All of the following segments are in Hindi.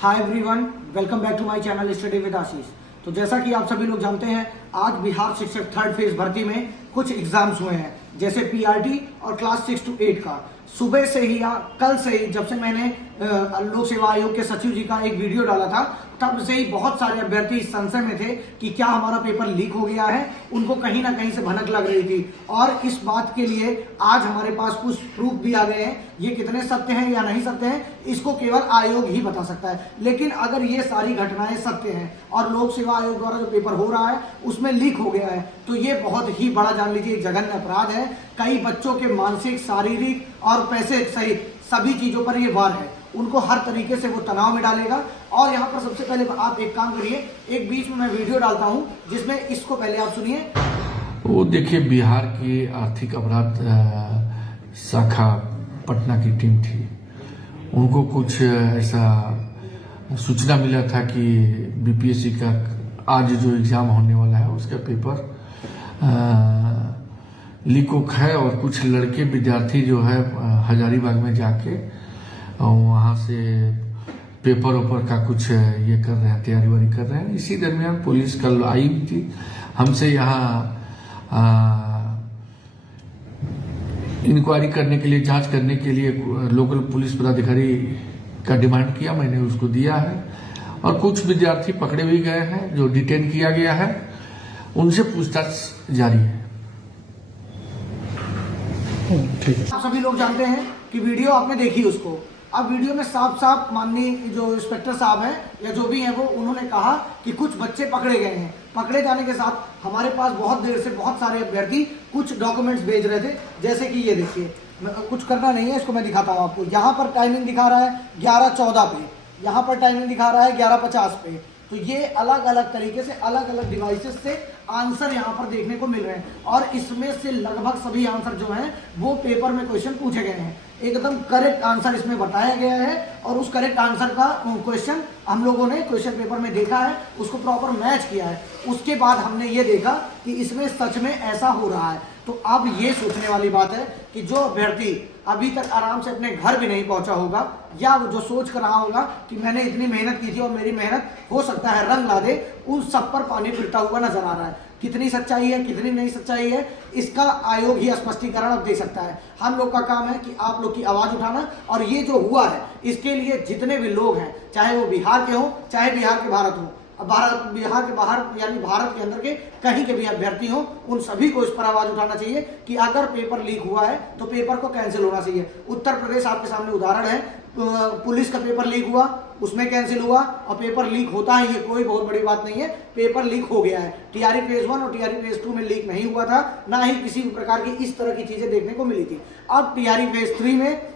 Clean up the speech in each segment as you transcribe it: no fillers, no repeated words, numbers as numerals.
Hi everyone, welcome back to my channel study with Ashish. तो जैसा कि आप सभी लोग जानते हैं, आज बिहार शिक्षक थर्ड फेज भर्ती में कुछ एग्जाम्स हुए हैं, जैसे पीआरटी और क्लास 6 to 8 का। सुबह से ही या कल से ही, जब से मैंने लोक सेवा आयोग के सचिव जी का एक वीडियो डाला था, तब से ही बहुत सारे अभ्यर्थी इस संशय में थे कि क्या हमारा पेपर लीक हो गया है। उनको कहीं ना कहीं से भनक लग रही थी और इस बात के लिए आज हमारे पास कुछ प्रूफ भी आ गए हैं। ये कितने सत्य हैं या नहीं सत्य हैं, इसको केवल आयोग ही बता सकता है। लेकिन अगर ये सारी घटनाएं सत्य हैं और लोक सेवा आयोग द्वारा जो पेपर हो रहा है उसमें लीक हो गया है, तो ये बहुत ही बड़ा, जान लीजिए, जघन्य अपराध है। कई बच्चों के मानसिक, शारीरिक और पैसे सहित सभी चीजों पर ये वार है। उनको हर तरीके से वो तनाव में डालेगा। और यहाँ पर सबसे पहले आप एक काम करिए, एक बीच में मैं वीडियो डालता हूँ जिसमें इसको पहले आप सुनिए। वो देखिए, बिहार की आर्थिक अपराध शाखा पटना की टीम थी। उनको कुछ ऐसा सूचना मिला था कि बीपीएससी का आज जो एग्जाम होने वाला है उसका पेपर लीक है और कुछ लड़के विद्यार्थी जो है हजारीबाग में जाके वहाँ से पेपर ओपर का कुछ ये कर रहे हैं, तैयारी वारी कर रहे हैं। इसी दरमियान पुलिस कल आई भी थी हमसे यहाँ इंक्वायरी करने के लिए, जांच करने के लिए लोकल पुलिस पदाधिकारी का डिमांड किया। मैंने उसको दिया है और कुछ विद्यार्थी पकड़े भी गए हैं जो डिटेन किया गया है, उनसे पूछताछ जारी है। ठीक है, आप सभी लोग जानते हैं कि वीडियो आपने देखी उसको। अब वीडियो में साफ साफ माननीय जो इंस्पेक्टर साहब हैं या जो भी हैं वो, उन्होंने कहा कि कुछ बच्चे पकड़े गए हैं। पकड़े जाने के साथ हमारे पास बहुत देर से बहुत सारे अभ्यर्थी कुछ डॉक्यूमेंट्स भेज रहे थे, जैसे कि ये देखिए, कुछ करना नहीं है, इसको मैं दिखाता हूँ आपको। यहाँ पर टाइमिंग दिखा रहा है 11:14 पे, यहाँ पर टाइमिंग दिखा रहा है 11:50 पे। तो ये अलग अलग तरीके से अलग अलग डिवाइसेस से आंसर यहाँ पर देखने को मिल रहे हैं और इसमें से लगभग सभी आंसर जो हैं वो पेपर में क्वेश्चन पूछे गए हैं। एकदम करेक्ट आंसर इसमें बताया गया है और उस करेक्ट आंसर का क्वेश्चन हम लोगों ने क्वेश्चन पेपर में देखा है, उसको प्रॉपर मैच किया है। उसके बाद हमने ये देखा कि इसमें सच में ऐसा हो रहा है। तो अब ये सोचने वाली बात है कि जो अभ्यर्थी अभी तक आराम से अपने घर भी नहीं पहुंचा होगा या वो जो सोच कर रहा होगा कि मैंने इतनी मेहनत की थी और मेरी मेहनत हो सकता है रंग ला दे, उन सब पर पानी फिरता हुआ नजर आ रहा है। कितनी सच्चाई है, कितनी नहीं सच्चाई है, इसका आयोग ही स्पष्टीकरण अब दे सकता है। हम लोग का काम है कि आप लोग की आवाज उठाना। और ये जो हुआ है इसके लिए जितने भी लोग हैं, चाहे वो बिहार के हो चाहे बिहार के भारत हो, बिहार के बाहर यानी भारत के अंदर के कहीं के भी अभ्यर्थी हो, उन सभी को इस पर आवाज उठाना चाहिए कि अगर पेपर लीक हुआ है तो पेपर को कैंसिल होना चाहिए। उत्तर प्रदेश आपके सामने उदाहरण है, पुलिस का पेपर लीक हुआ, उसमें कैंसिल हुआ और पेपर लीक होता है, ये कोई बहुत बड़ी बात नहीं है। पेपर लीक हो गया है। टीआरई फेज 1 और टीआरई फेज 2 में लीक नहीं हुआ था, ना ही किसी भी प्रकार की इस तरह की चीजें देखने को मिली थी। अब टीआरई फेज 3 में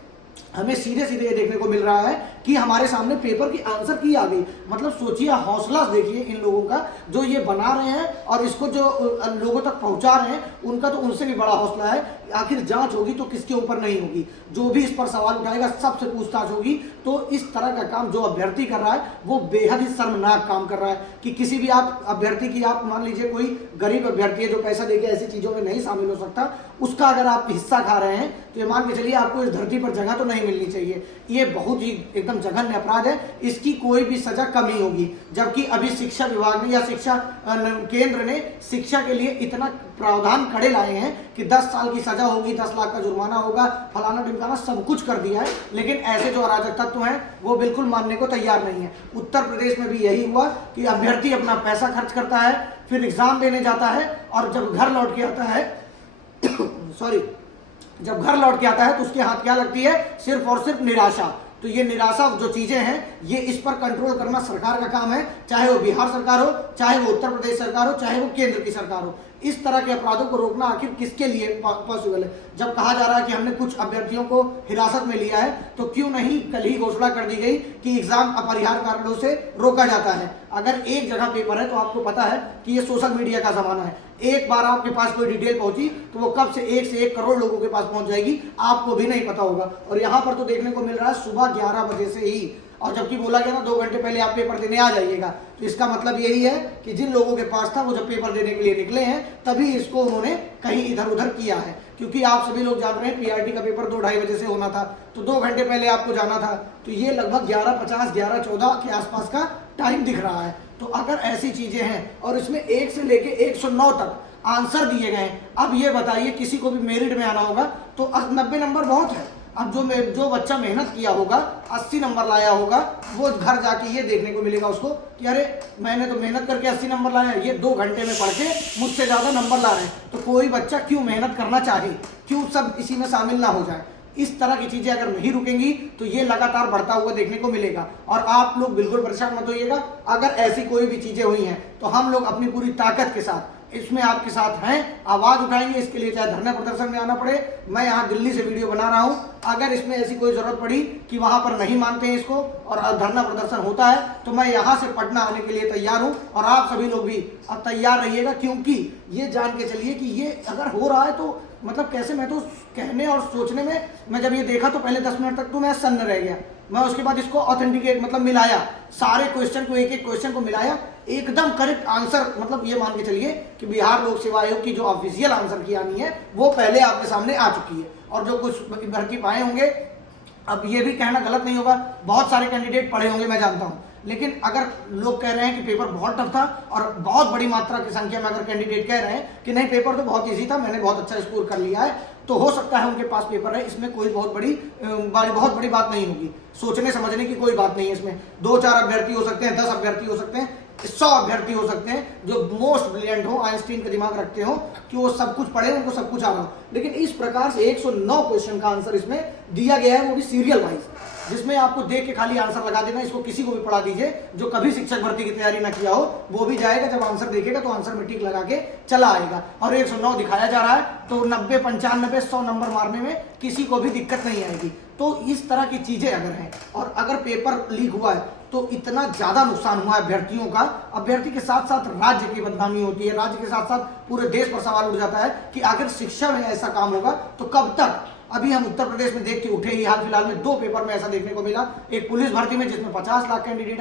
हमें सीधे सीधे ये देखने को मिल रहा है कि हमारे सामने पेपर की आंसर की आ गई। मतलब सोचिए, हौसला देखिए इन लोगों का, जो ये बना रहे हैं और इसको जो लोगों तक पहुंचा रहे हैं, उनका तो उनसे भी बड़ा हौसला है। आखिर जांच होगी तो किसके ऊपर नहीं होगी, जो भी इस पर सवाल उठाएगा सबसे पूछताछ होगी। तो इस तरह का काम जो अभ्यर्थी कर रहा है वो बेहद ही शर्मनाक काम कर रहा है कि किसी भी आप अभ्यर्थी की, आप मान लीजिए कोई गरीब अभ्यर्थी है जो पैसा देके ऐसी चीजों में नहीं शामिल हो सकता, उसका अगर आप हिस्सा खा रहे हैं तो ये मान के चलिए आपको इस धरती पर जगह तो नहीं मिलनी चाहिए। ये बहुत ही एकदम जघन्य अपराध है, इसकी कोई भी सजा कम ही होगी। जबकि अभी शिक्षा विभाग ने या शिक्षा केंद्र ने शिक्षा के लिए इतना प्रावधान कड़े लाए हैं कि 10 साल की सजा होगी, 10 लाख का जुर्माना होगा, फलाना ढिमकाना सब कुछ कर दिया है। लेकिन ऐसे जो अराजक तत्व हैं वो बिल्कुल मानने को तैयार नहीं है। उत्तर प्रदेश में भी यही हुआ कि अभ्यर्थी अपना पैसा खर्च करता है, फिर एग्जाम देने जाता है और जब घर लौट के आता है जब घर लौट के आता है तो उसके हाथ क्या लगती है? सिर्फ और सिर्फ निराशा। तो ये निराशा जो चीजें हैं, ये इस पर कंट्रोल करना सरकार का काम है, चाहे वो बिहार सरकार हो, चाहे वो उत्तर प्रदेश सरकार हो, चाहे वो केंद्र की सरकार हो। इस तरह के अपराधों को रोकना आखिर किसके लिए पॉसिबल है? जब कहा जा रहा है कि हमने कुछ अभ्यर्थियों को हिरासत में लिया है, तो क्यों नहीं कल ही घोषणा कर दी गई कि एग्जाम अपरिहार्य कारणों से रोका जाता है। अगर एक जगह पेपर है तो आपको पता है कि ये सोशल मीडिया का जमाना है, एक बार आपके पास कोई डिटेल पहुंची तो वो कब से 1 करोड़ लोगों के पास पहुंच जाएगी, आपको भी नहीं पता होगा। और यहाँ पर तो देखने को मिल रहा है सुबह 11 बजे से ही और जबकि बोला गया ना 2 घंटे पहले आप पेपर देने आ जाइएगा। तो इसका मतलब यही है कि जिन लोगों के पास था वो जब पेपर देने के लिए निकले हैं तभी इसको उन्होंने कहीं इधर उधर किया है, क्योंकि आप सभी लोग जान रहे हैं पीआरटी का पेपर 2-2:30 बजे से होना था, तो 2 घंटे पहले आपको जाना था। तो ये लगभग 11:50 11:14 के आसपास का टाइम दिख रहा है। तो अगर ऐसी चीजें हैं और इसमें 1 से लेके 109 तक आंसर दिए गए हैं, अब ये बताइए किसी को भी मेरिट में आना होगा तो 90 नंबर बहुत है। अब जो बच्चा मेहनत किया होगा 80 नंबर लाया होगा, वो घर जाके ये देखने को मिलेगा उसको कि अरे मैंने तो मेहनत करके 80 नंबर लाया, ये 2 घंटे में पढ़ के मुझसे ज्यादा नंबर ला रहे हैं। तो कोई बच्चा क्यों मेहनत करना चाहे, क्यों सब इसी में शामिल ना हो जाए। इस तरह की चीजें अगर नहीं रुकेंगी तो ये लगातार बढ़ता हुआ देखने को मिलेगा। और आप लोग बिल्कुल परेशान मत होइएगा, अगर ऐसी कोई भी चीजें हुई हैं तो हम लोग अपनी पूरी ताकत के साथ इसमें आपके साथ हैं, आवाज उठाएंगे। इसके लिए चाहे धरना प्रदर्शन में आना पड़े, मैं यहाँ दिल्ली से वीडियो बना रहा हूँ। अगर इसमें ऐसी कोई जरूरत पड़ी कि वहां पर नहीं मानते हैं इसको और धरना प्रदर्शन होता है तो मैं यहाँ से पटना आने के लिए तैयार हूँ। और आप सभी लोग भी अब तैयार रहिएगा, क्योंकि ये जान के चलिए कि ये अगर हो रहा है तो मतलब कैसे, मैं तो कहने और सोचने में, मैं जब ये देखा तो पहले 10 मिनट तक तो मैं सन्न रह गया। मैं उसके बाद इसको ऑथेंटिकेट मतलब मिलाया, सारे क्वेश्चन को, एक क्वेश्चन को मिलाया, एकदम करेक्ट आंसर। मतलब ये मान के चलिए कि बिहार लोक सेवा आयोग की जो ऑफिशियल आंसर की आनी है वो पहले आपके सामने आ चुकी है। और जो कुछ भर्ती पाए होंगे, अब ये भी कहना गलत नहीं होगा, बहुत सारे कैंडिडेट पढ़े होंगे मैं जानता हूँ, लेकिन अगर लोग कह रहे हैं कि पेपर बहुत टफ था और बहुत बड़ी मात्रा की संख्या में अगर कैंडिडेट कह रहे हैं कि नहीं पेपर तो बहुत ईजी था, मैंने बहुत अच्छा स्कोर कर लिया है, तो हो सकता है उनके पास पेपर है। इसमें कोई बहुत बड़ी बात नहीं होगी, सोचने समझने की कोई बात नहीं है। इसमें 2-4 अभ्यर्थी हो सकते हैं, 10 अभ्यर्थी हो सकते हैं, 100 अभ्यर्थी हो सकते हैं जो मोस्ट ब्रिलियंट हो, आइंस्टीन का दिमाग रखते हो कि वो सब कुछ पढ़े, उनको सब कुछ आ रहा हो। लेकिन इस प्रकार से 109 क्वेश्चन का आंसर इसमें दिया गया है, वो भी सीरियल वाइज, जिसमें आपको देख के खाली आंसर लगा देना। इसको किसी को भी पढ़ा दीजिए जो कभी शिक्षक भर्ती की तैयारी ना किया हो, वो भी जाएगा, जब आंसर देखेगा तो आंसर में टिक लगा के चला आएगा। और 109 दिखाया जा रहा है तो 90, 95, 100 नंबर मारने में किसी को भी दिक्कत नहीं आएगी। तो इस तरह की चीजें अगर हैं और अगर पेपर लीक हुआ है तो इतना ज्यादा नुकसान हुआ है अभ्यर्थियों का, अभ्यर्थी के साथ साथ राज्य की बदनामी होती है, राज्य के साथ साथ पूरे देश पर सवाल उठ जाता है कि आखिर शिक्षा में ऐसा काम होगा तो कब तक। अभी हम उत्तर प्रदेश में देख के उठे ही, हाल फिलहाल में 2 पेपर में ऐसा देखने को मिला, एक पुलिस भर्ती में जिसमें 50 लाख कैंडिडेट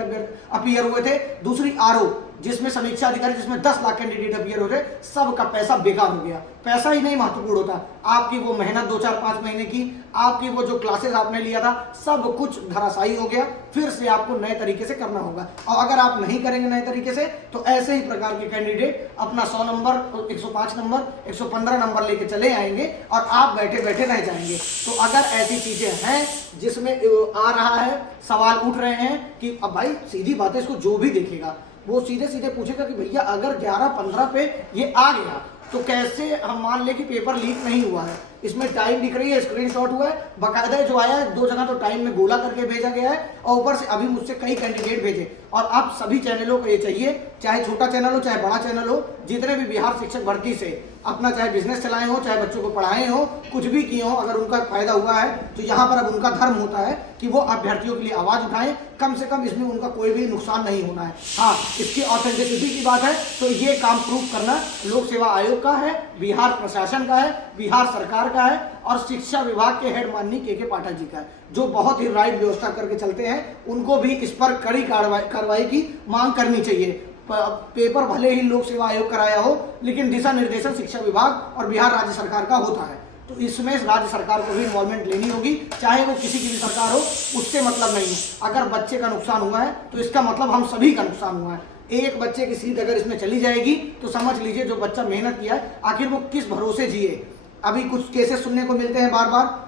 अपीयर हुए थे, दूसरी आरओ जिसमें समीक्षा अधिकारी जिसमें 10 लाख कैंडिडेट अपीयर हो थे, सबका पैसा बेकार हो गया। पैसा ही नहीं महत्वपूर्ण होता, आपकी वो मेहनत 2-4-5 महीने की, आपकी वो जो क्लासेस आपने लिया था, सब कुछ धराशायी हो गया। फिर से आपको नए तरीके से करना होगा, और अगर आप नहीं करेंगे नए तरीके से तो ऐसे ही प्रकार के कैंडिडेट अपना 100 नंबर, 105 नंबर, 115 नंबर लेके चले आएंगे और आप बैठे बैठे रह जाएंगे। तो अगर ऐसी चीजें हैं जिसमें आ रहा है, सवाल उठ रहे हैं कि अब भाई सीधी बात है, इसको जो भी देखेगा वो सीधे सीधे पूछेगा कि भैया अगर 11-15 पे ये आ गया तो कैसे हम मान ले कि पेपर लीक नहीं हुआ है। इसमें टाइम दिख रही है, स्क्रीनशॉट हुआ है, बाकायदा जो आया है 2 जगह तो टाइम में गोला करके भेजा गया है, और ऊपर से अभी मुझसे कई कैंडिडेट भेजे। और आप सभी चैनलों को ये चाहिए, चाहे छोटा चैनल हो चाहे बड़ा चैनल हो, जितने भी बिहार शिक्षक भर्ती से अपना चाहे बिजनेस चलाए हो, चाहे बच्चों को पढ़ाए हो, कुछ भी किए हो, अगर उनका फायदा हुआ है तो यहाँ पर अब उनका धर्म होता है कि वो अभ्यर्थियों के लिए आवाज उठाएं, कम से कम इसमें उनका कोई भी नुकसान नहीं होना है। हाँ, इसकी ऑथेंटिसिटी की बात है तो ये काम प्रूव करना लोक सेवा आयोग का है, बिहार प्रशासन का है, बिहार सरकार का है, और शिक्षा विभाग के हेड माननीय के पाठक जी का है, जो बहुत ही राइट व्यवस्था करके चलते हैं। उनको भी इस पर कड़ी कार्रवाई की मांग करनी चाहिए। पेपर भले ही लोक सेवा आयोग कराया हो, लेकिन दिशा निर्देशन शिक्षा विभाग और बिहार राज्य सरकार का होता है, तो इसमें राज्य सरकार को भी इन्वॉल्वमेंट लेनी होगी, चाहे वो किसी की भी सरकार हो, उससे मतलब नहीं है। अगर बच्चे का नुकसान हुआ है तो इसका मतलब हम सभी का नुकसान हुआ है। एक बच्चे की सीट अगर इसमें चली जाएगी तो समझ लीजिए जो बच्चा मेहनत किया है, आखिर वो किस भरोसे जिए। अभी कुछ केसेस सुनने को मिलते हैं बार बार,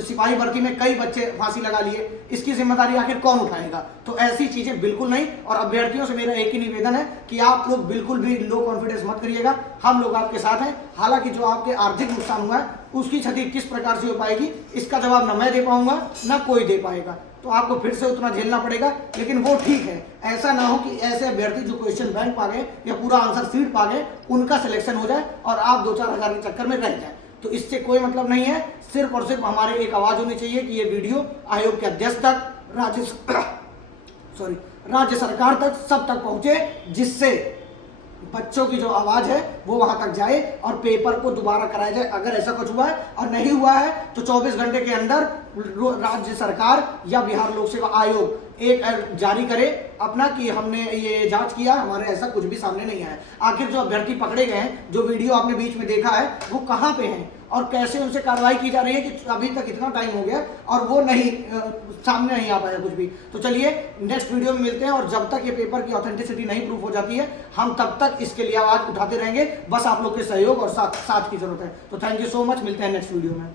सिपाही भर्ती में कई बच्चे फांसी लगा लिए, इसकी जिम्मेदारी आखिर कौन उठाएगा। तो ऐसी चीजें बिल्कुल नहीं। और अभ्यर्थियों से मेरा एक ही निवेदन है कि आप लोग बिल्कुल भी लो कॉन्फिडेंस मत करिएगा, हम लोग आपके साथ हैं। हालांकि जो आपके आर्थिक नुकसान हुआ है उसकी क्षति किस प्रकार से हो पाएगी, इसका जवाब न मैं दे पाऊंगा न कोई दे पाएगा, तो आपको फिर से उतना झेलना पड़ेगा। लेकिन वो ठीक है, ऐसा ना हो कि ऐसे अभ्यर्थी जो क्वेश्चन बैंक पा गए या पूरा आंसर शीट पा गए, उनका सिलेक्शन हो जाए और आप 2-4 हजार के चक्कर में रह जाए। तो इससे कोई मतलब नहीं है। सिर्फ और सिर्फ हमारे एक आवाज होनी चाहिए कि ये वीडियो आयोग के अध्यक्ष तक, राज्य सरकार तक, सब तक पहुंचे, जिससे बच्चों की जो आवाज है वो वहां तक जाए और पेपर को दोबारा कराया जाए। अगर ऐसा कुछ हुआ है और नहीं हुआ है तो 24 घंटे के अंदर राज्य सरकार या बिहार लोक सेवा आयोग एक जारी करे अपना कि हमने ये जांच किया, हमारे ऐसा कुछ भी सामने नहीं आया। आखिर जो अभ्यर्थी पकड़े गए हैं, जो वीडियो आपने बीच में देखा है, वो कहाँ पे हैं और कैसे उनसे कार्रवाई की जा रही है कि अभी तक इतना टाइम हो गया और वो नहीं सामने नहीं आ पाया कुछ भी। तो चलिए नेक्स्ट वीडियो में मिलते हैं, और जब तक ये पेपर की ऑथेंटिसिटी नहीं प्रूफ हो जाती है, हम तब तक इसके लिए आवाज उठाते रहेंगे। बस आप लोग के सहयोग और साथ की जरूरत है। तो थैंक यू सो मच, मिलते हैं नेक्स्ट वीडियो में।